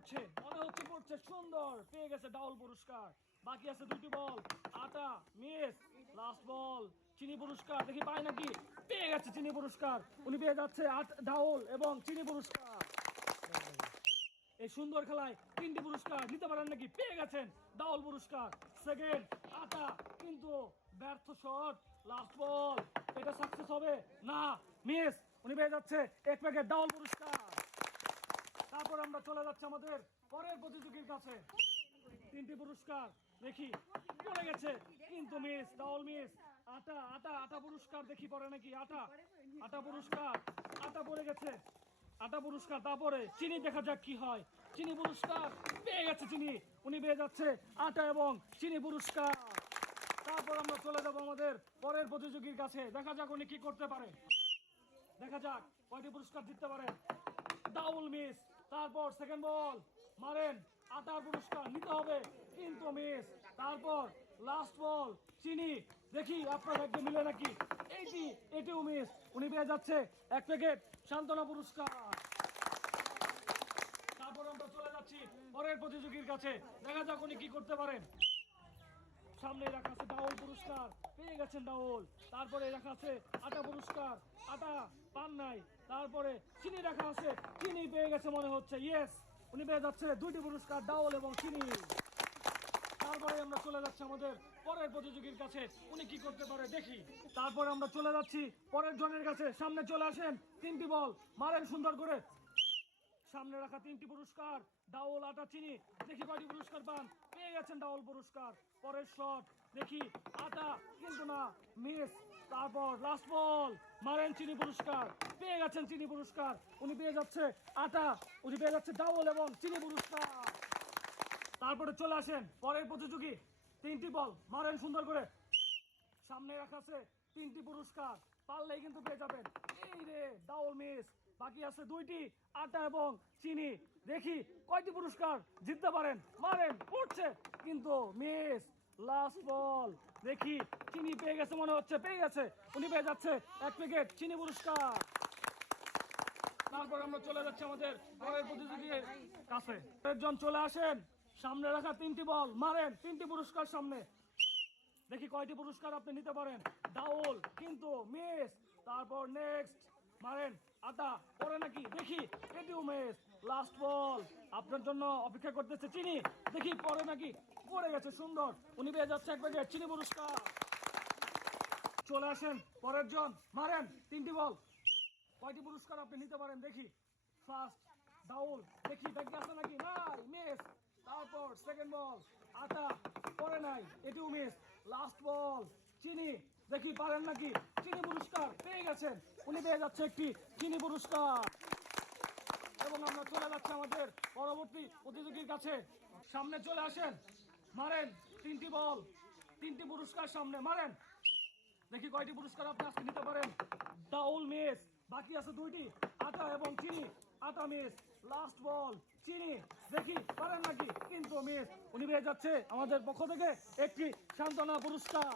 পড়ছে সুন্দর পেয়ে গেছে ডাউল পুরস্কার। বাকি আছে দুটি বল, আটা মিস, লাস্ট বল চিনি পুরস্কার, দেখি পায় নাকি, পেয়ে গেছে চিনি পুরস্কার। উনি পেয়ে যাচ্ছে ডাউল এবং চিনি পুরস্কার। এই সুন্দর খেলায় 3টি পুরস্কার নিতে পারেন নাকি, পেয়ে গেছেন ডাউল পুরস্কার। সেকেন্ড আটা, কিন্তু ব্যর্থ শট, লাস্ট বল, এটা সাকসেস হবে না, মিস। উনি পেয়ে যাচ্ছে 1 প্যাকেট ডাউল পুরস্কার। তারপর আমরা চলে যাচ্ছি আমাদের পরের প্রতিযোগীর কাছে। 3টি পুরস্কার, দেখি পড়ে গেছে কিন্তু মিস, ডাউল মিস। আটা আটা আটা পুরস্কার, দেখি পড়ে নাকি, আটা আটা পুরস্কার, আটা পড়ে গেছে, আটা পুরস্কার। তারপরে চিনি, দেখা যাক কি হয়। চিনি পুরস্কার, পেয়ে গেছে চিনি, উনি পেয়ে যাচ্ছে আটা এবং চিনি পুরস্কার। তারপর আমরা চলে যাব আমাদের পরের প্রতিযোগীর কাছে, দেখা যাক উনি কি করতে পারে, দেখা যাক কয়টি পুরস্কার জিততে পারেন। ডাউল মিস, তারপর সেকেন্ড বল মারেন, আটার পুরস্কার নিতে হবে কিন্তু মিস। তারপর লাস্ট বল চিনি, দেখি আপনার ভাগ্যে মিলে নাকি, এটিও মিস। উনি পেয়ে যাচ্ছে 1 প্যাকেট সান্ত্বনা পুরস্কার। তারপর আমরা চলে যাচ্ছি পরের প্রতিযোগীর কাছে, দেখা যাক উনি কি করতে পারেন। সামনে রাখা আছে ডাউল পুরস্কার, পেয়ে গেছেন ডাউল। তারপরে রাখা আছে আটা পুরস্কার, আটা পান নাই। তারপরে চিনি রাখা আছে, চিনি পেয়ে গেছে মনে হচ্ছে, ইয়েস। উনি পেয়ে যাচ্ছে 2টি পুরস্কার, ডাউল এবং চিনি। তারপরে আমরা চলে যাচ্ছি আমাদের পরের প্রতিযোগীর কাছে, উনি কি করতে পারে দেখি। তারপরে আমরা চলে যাচ্ছি পরের জনের কাছে, সামনে চলে আসেন। 3টি বল মারেন সুন্দর করে, সামনে রাখা 3টি পুরস্কার, ডাউল আটা চিনি, দেখি কয়টি পুরস্কার পান, পেয়ে গেছেন ডাউল পুরস্কার। পরের শট দেখি, আটা কিন্তু না, মিস। তারপর লাস্ট বল মারেন চিনি পুরস্কার, পেয়ে গেছেন চিনি পুরস্কার। উনি পেয়ে যাচ্ছে আটা, উনি পেয়ে যাচ্ছে ডাউল এবং চিনি পুরস্কার। তারপরে চলে আসেন পরের প্রতিযোগী, 3টি বল মারেন সুন্দর করে, সামনে রাখা আছে 3টি পুরস্কার, পারলেই কিন্তু পেয়ে যাবেন। এই রে, ডাউল মিস। বাকি আছে 2টি, আটা এবং চিনি, দেখি কয়টি পুরস্কার জিততে পারেন, মারেন, পড়ছে কিন্তু মিস। লাস্ট বল দেখি, চিনি পেয়ে গেছে মনে হচ্ছে, পেয়ে গেছে, উনি পেয়ে যাচ্ছে 1 প্যাকেট চিনি পুরস্কার। তারপর আমরা চলে যাচ্ছি আমাদের পরের প্রতিযোগীর কাছে, একজন চলে আসেন। সামনে রাখা 3টি বল মারেন, 3টি পুরস্কার সামনে, দেখি কয়টি পুরস্কার আপনি নিতে পারেন। ডাউল কিন্তু মিস। তারপর নেক্সট মারেন, আটা পরে নাকি, দেখি এটিও মিস। লাস্ট বল আপনার জন্য অপেক্ষা করতেছে চিনি, দেখি পরে নাকি, পড়ে গেছে, সুন্দর। উনি পেয়ে যাচ্ছে 1 প্যাকেট চিনি পুরস্কার। চলে আসেন পরের জন, মারেন 3টি বল, কয়টি পুরস্কার আপনি নিতে পারেন দেখি। ফার্স্ট ডাউল, দেখি ব্যাগে আছে নাকি, নাই, মিস। তারপর সেকেন্ড বল আটা, পরে নাই, এটিও মিস। লাস্ট বল চিনি, দেখি পারেন নাকি, চিনি পুরস্কার, পেয়ে গেছেন, উনি পেয়ে যাচ্ছে একটি চিনি পুরস্কার। এবং আমরা চলে যাচ্ছি আমাদের পরবর্তী প্রতিযোগীর কাছে, সামনে চলে আসেন। মারেন 3টি বল, 3টি পুরস্কার সামনে, মারেন, দেখি কয়টি পুরস্কার আপনি আজকে নিতে পারেন। ডাউল মিস, বাকি আছে 2টি, আটা এবং চিনি, আটা মিস। লাস্ট বল চিনি, দেখি পারেন নাকি, কিন্তু মিস। উনি পেয়ে যাচ্ছে আমাদের পক্ষ থেকে একটি সান্ত্বনা পুরস্কার।